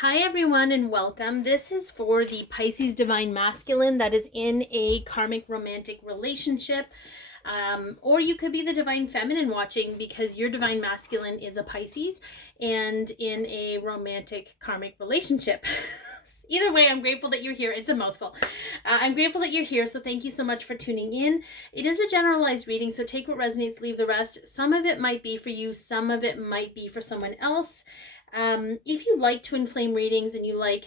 Hi everyone and welcome. This is for the Pisces Divine Masculine that is in a karmic romantic relationship. Or you could be the Divine Feminine watching because your Divine Masculine is a Pisces and in a romantic karmic relationship. Either way, I'm grateful that you're here. It's a mouthful. I'm grateful that you're here, so thank you so much for tuning in. It is a generalized reading, so take what resonates, leave the rest. Some of it might be for you, some of it might be for someone else. If you like twin flame readings and you like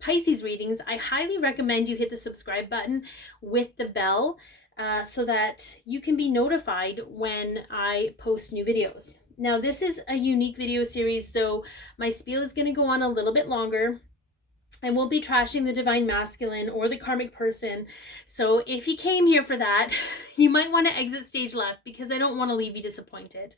Pisces readings, I highly recommend you hit the subscribe button with the bell so that you can be notified when I post new videos. Now, this is a unique video series, so my spiel is going to go on a little bit longer. I won't be trashing the Divine Masculine or the karmic person. So if you came here for that, you might want to exit stage left because I don't want to leave you disappointed.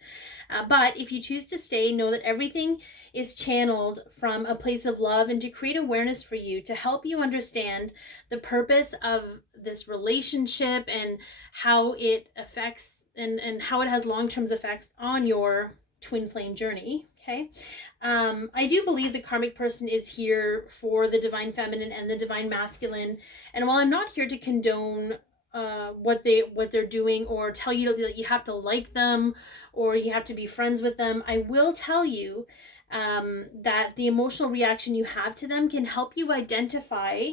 But if you choose to stay, know that everything is channeled from a place of love and to create awareness for you, to help you understand the purpose of this relationship and how it affects and how it has long-term effects on your twin flame journey. Okay. I do believe the karmic person is here for the Divine Feminine and the Divine Masculine. And while I'm not here to condone what they're doing or tell you that you have to like them or you have to be friends with them, I will tell you that the emotional reaction you have to them can help you identify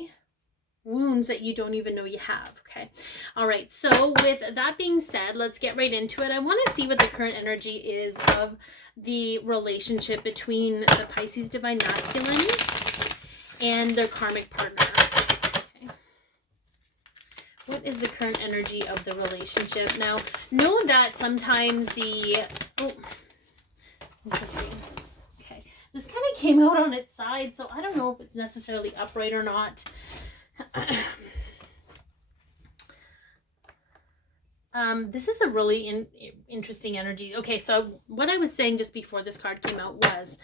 wounds that you don't even know you have. Okay. All right. So with that being said, let's get right into it. I want to see what the current energy is of the relationship between the Pisces Divine Masculine and their karmic partner. Okay. What is the current energy of the relationship? Now, know that sometimes interesting. Okay. This kind of came out on its side, so I don't know if it's necessarily upright or not. This is a really interesting energy. Okay, so what I was saying just before this card came out was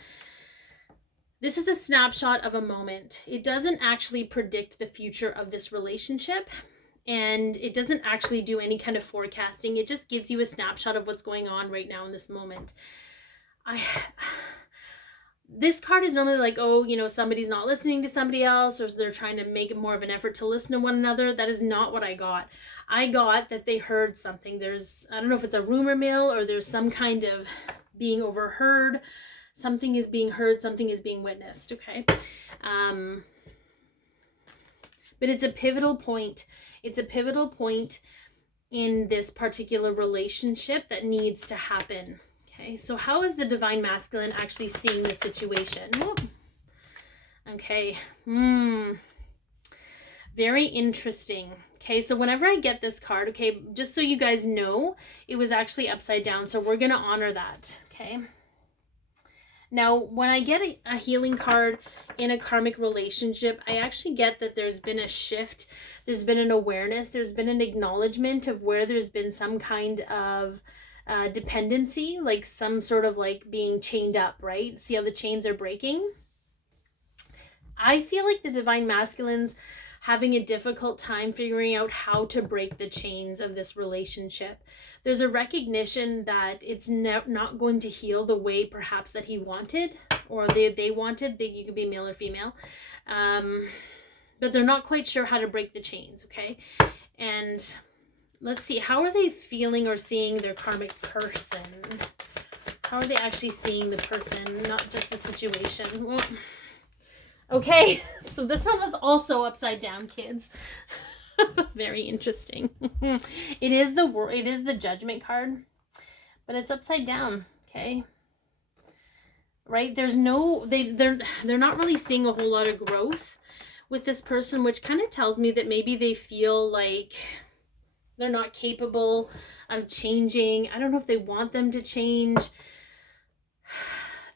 this is a snapshot of a moment. It doesn't actually predict the future of this relationship, and it doesn't actually do any kind of forecasting. It just gives you a snapshot of what's going on right now in this moment. This card is normally like, oh, you know, somebody's not listening to somebody else or they're trying to make more of an effort to listen to one another. That is not what I got. I got that they heard something. I don't know if it's a rumor mill or there's some kind of being overheard. Something is being heard. Something is being witnessed. Okay. But it's a pivotal point. It's a pivotal point in this particular relationship that needs to happen. Okay, so how is the Divine Masculine actually seeing the situation? Whoop. Okay, very interesting. Okay, so whenever I get this card, okay, just so you guys know, it was actually upside down, so we're going to honor that, okay? Now, when I get a healing card in a karmic relationship, I actually get that there's been a shift, there's been an awareness, there's been an acknowledgement of where there's been some kind of dependency, like some sort of like being chained up, right? See how the chains are breaking? I feel like the Divine Masculine's having a difficult time figuring out how to break the chains of this relationship. There's a recognition that it's not going to heal the way perhaps that he wanted or they wanted, that you could be male or female. But they're not quite sure how to break the chains, okay? And let's see, how are they feeling or seeing their karmic person? How are they actually seeing the person, not just the situation? Well, okay, so this one was also upside down, kids. Very interesting. It is the Judgment card, but it's upside down, okay? Right? They're not really seeing a whole lot of growth with this person, which kind of tells me that maybe they feel like they're not capable of changing. I don't know if they want them to change.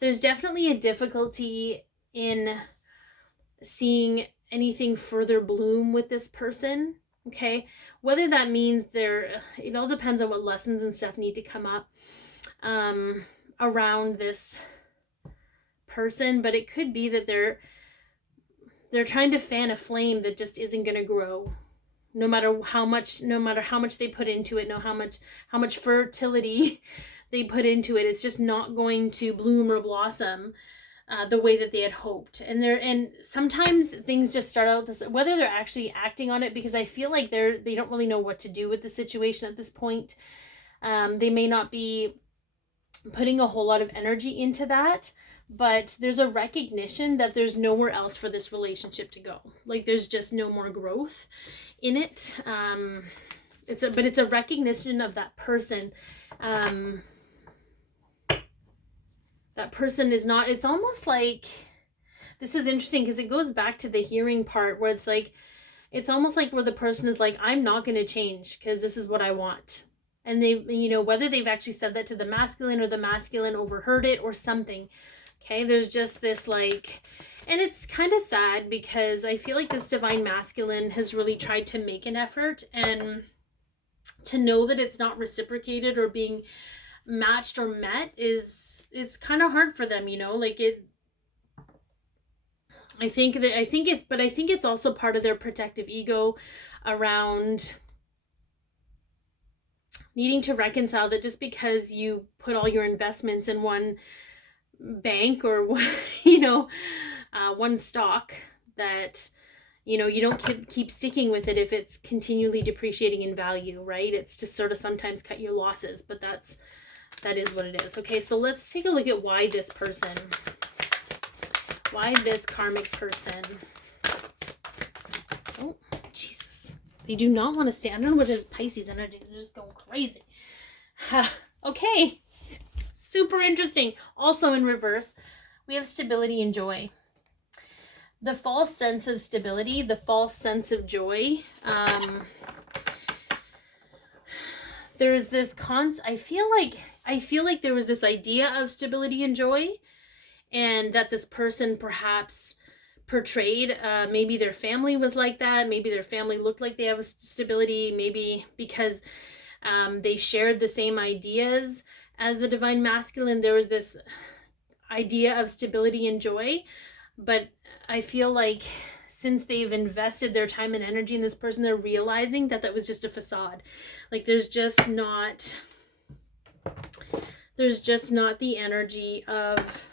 There's definitely a difficulty in seeing anything further bloom with this person, okay? Whether that means it all depends on what lessons and stuff need to come up around this person, but it could be that they're trying to fan a flame that just isn't going to grow. No matter how much they put into it, how much fertility they put into it, it's just not going to bloom or blossom the way that they had hoped. And sometimes things just start out this, whether they're actually acting on it, because I feel like they don't really know what to do with the situation at this point. They may not be putting a whole lot of energy into that, but there's a recognition that there's nowhere else for this relationship to go. Like there's just no more growth in it. It's a recognition of that person. That person is not, it's almost like, this is interesting because it goes back to the hearing part where it's like, it's almost like where the person is like, I'm not going to change because this is what I want. And they, whether they've actually said that to the masculine or the masculine overheard it or something. Okay. There's just this like, and it's kind of sad because I feel like this divine masculine has really tried to make an effort, and to know that it's not reciprocated or being matched or met it's kind of hard for them, like it. I think it's also part of their protective ego around needing to reconcile that just because you put all your investments in one bank or one stock, that you don't keep sticking with it if it's continually depreciating in value, right? It's just sort of sometimes cut your losses, but that is what it is. Okay, so let's take a look at why this karmic person. Oh, Jesus. They do not want to stay. I don't know what is Pisces energy. They're just going crazy. Okay, super interesting. Also in reverse, we have stability and joy. The false sense of stability, the false sense of joy. There's this I feel like there was this idea of stability and joy, and that this person perhaps portrayed, maybe their family was like that, maybe their family looked like they have a stability, maybe because they shared the same ideas as the divine masculine, there was this idea of stability and joy. But I feel like since they've invested their time and energy in this person, they're realizing that that was just a facade. Like there's just not the energy of,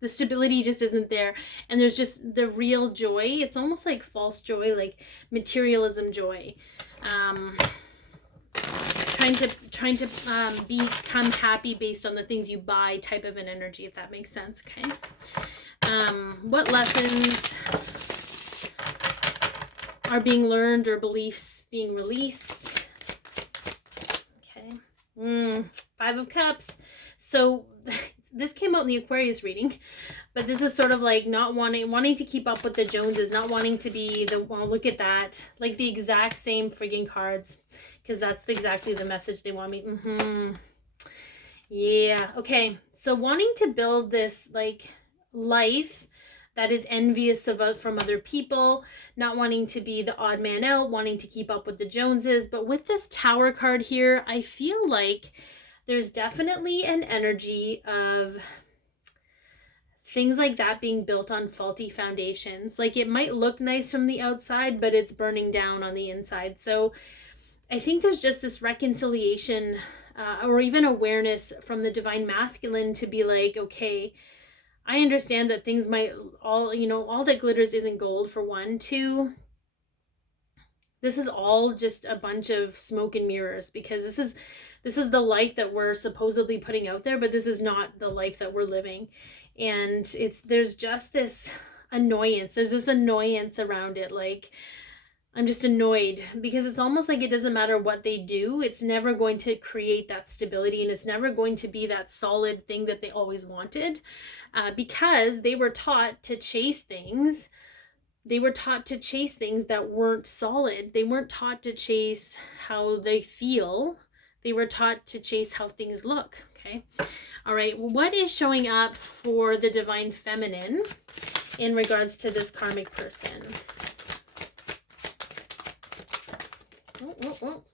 the stability just isn't there. And there's just the real joy. It's almost like false joy, like materialism joy. Trying to become happy based on the things you buy type of an energy, if that makes sense. Okay. What lessons are being learned or beliefs being released? Okay. 5 of Cups. So this came out in the Aquarius reading, but this is sort of like not wanting to keep up with the Joneses, not wanting to be the one. Look at that, like the exact same friggin' cards, because that's exactly the message they want me. Yeah. Okay. So wanting to build this like life that is envious from other people, not wanting to be the odd man out, wanting to keep up with the Joneses. But with this Tower card here, I feel like there's definitely an energy of things like that being built on faulty foundations. Like it might look nice from the outside, but it's burning down on the inside. So I think there's just this reconciliation or even awareness from the divine masculine to be like, okay, I understand that things might all that glitters isn't gold, for one. 2, this is all just a bunch of smoke and mirrors, because this is the life that we're supposedly putting out there, but this is not the life that we're living. And there's just this annoyance. There's this annoyance around it. Like, I'm just annoyed because it's almost like it doesn't matter what they do. It's never going to create that stability, and it's never going to be that solid thing that they always wanted, because they were taught to chase things. They were taught to chase things that weren't solid. They weren't taught to chase how they feel. They were taught to chase how things look. Okay. All right. What is showing up for the divine feminine in regards to this karmic person?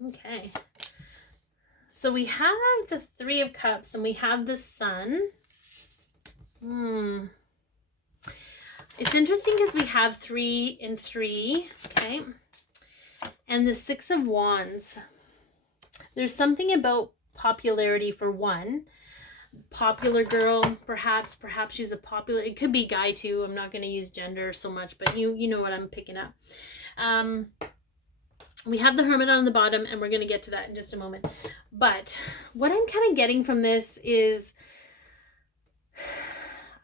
Okay. So we have the 3 of Cups and we have the Sun. It's interesting because we have 3 and 3, okay? And the 6 of Wands. There's something about popularity for one, popular girl, perhaps she's a popular, it could be guy too. I'm not going to use gender so much, but you know what I'm picking up. We have the Hermit on the bottom, and we're going to get to that in just a moment. But what I'm kind of getting from this is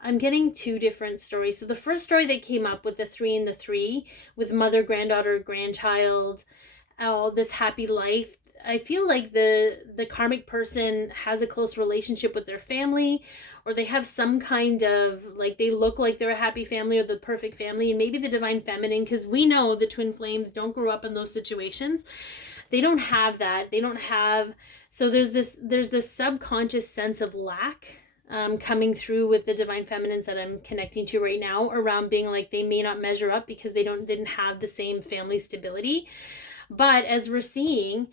I'm getting two different stories. So the first story that came up with the 3 and the 3, with mother, granddaughter, grandchild, all this happy life, I feel like the karmic person has a close relationship with their family, or they have some kind of, like, they look like they're a happy family or the perfect family. And maybe the divine feminine, because we know the twin flames don't grow up in those situations. They don't have that. They don't have, so there's this subconscious sense of lack coming through with the divine feminines that I'm connecting to right now, around being like they may not measure up because they didn't have the same family stability. But as we're seeing,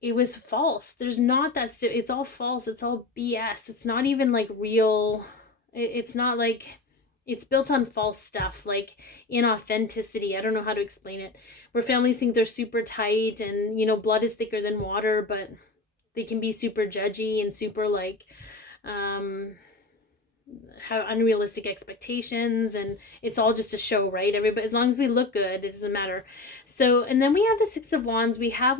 it was false. There's not that, it's all false. It's all BS. It's not even like real. It's not like, it's built on false stuff, like inauthenticity. I don't know how to explain it. Where families think they're super tight and, you know, blood is thicker than water, but they can be super judgy and super like, have unrealistic expectations, and it's all just a show, right? Everybody, as long as we look good, it doesn't matter. So, and then we have the 6 of Wands. We have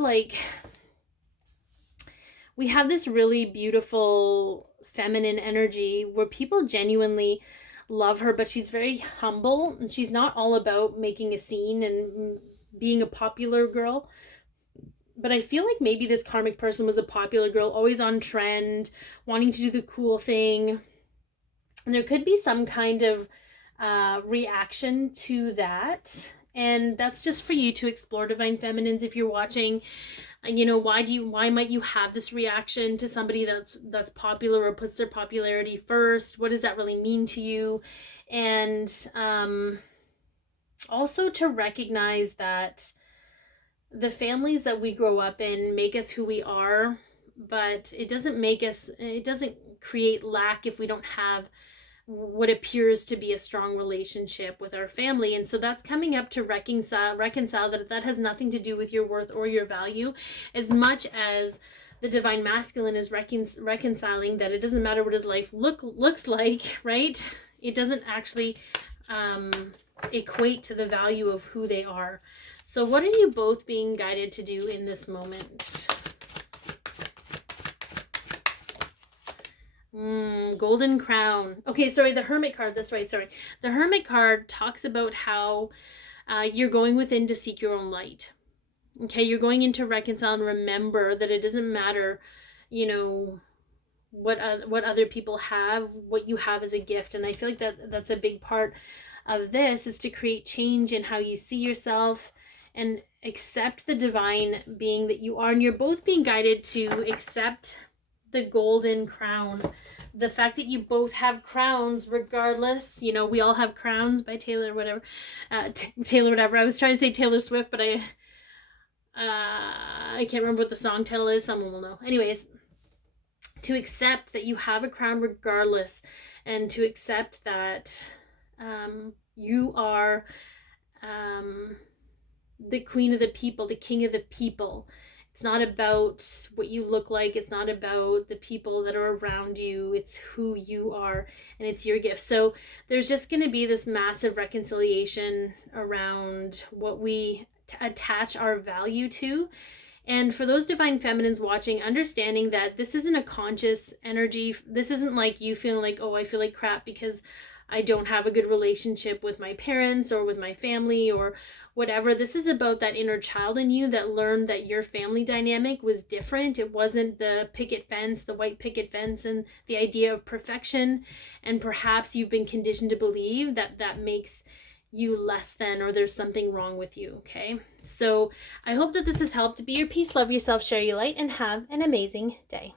this really beautiful feminine energy where people genuinely love her, but she's very humble, and she's not all about making a scene and being a popular girl. But I feel like maybe this karmic person was a popular girl, always on trend, wanting to do the cool thing. And there could be some kind of reaction to that. And that's just for you to explore, divine feminines, if you're watching. You know, why might you have this reaction to somebody that's popular or puts their popularity first? What does that really mean to you? And also to recognize that the families that we grow up in make us who we are, but it doesn't create lack if we don't have what appears to be a strong relationship with our family. And so that's coming up to reconcile that has nothing to do with your worth or your value, as much as the divine masculine is reconciling that it doesn't matter what his life looks like, right? It doesn't actually equate to the value of who they are. So what are you both being guided to do in this moment? Golden crown. Okay, sorry, the Hermit card. That's right, sorry. The Hermit card talks about how you're going within to seek your own light. Okay, you're going in to reconcile and remember that it doesn't matter, you know, what other people have, what you have as a gift. And I feel like that's a big part of this, is to create change in how you see yourself and accept the divine being that you are. And you're both being guided to accept the golden crown. The fact that you both have crowns, regardless, you know, we all have crowns by Taylor, whatever. Taylor, whatever. I was trying to say Taylor Swift, but I can't remember what the song title is. Someone will know. Anyways, to accept that you have a crown regardless, and to accept that you are the queen of the people, the king of the people. It's not about what you look like. It's not about the people that are around you. It's who you are, and it's your gift. So there's just going to be this massive reconciliation around what we attach our value to. And for those divine feminines watching, understanding that this isn't a conscious energy. This isn't like you feeling like, oh, I feel like crap because I don't have a good relationship with my parents or with my family or whatever. This is about that inner child in you that learned that your family dynamic was different. It wasn't the picket fence, the white picket fence, and the idea of perfection. And perhaps you've been conditioned to believe that that makes you less than, or there's something wrong with you. Okay, so I hope that this has helped. Be your peace, love yourself, share your light, and have an amazing day.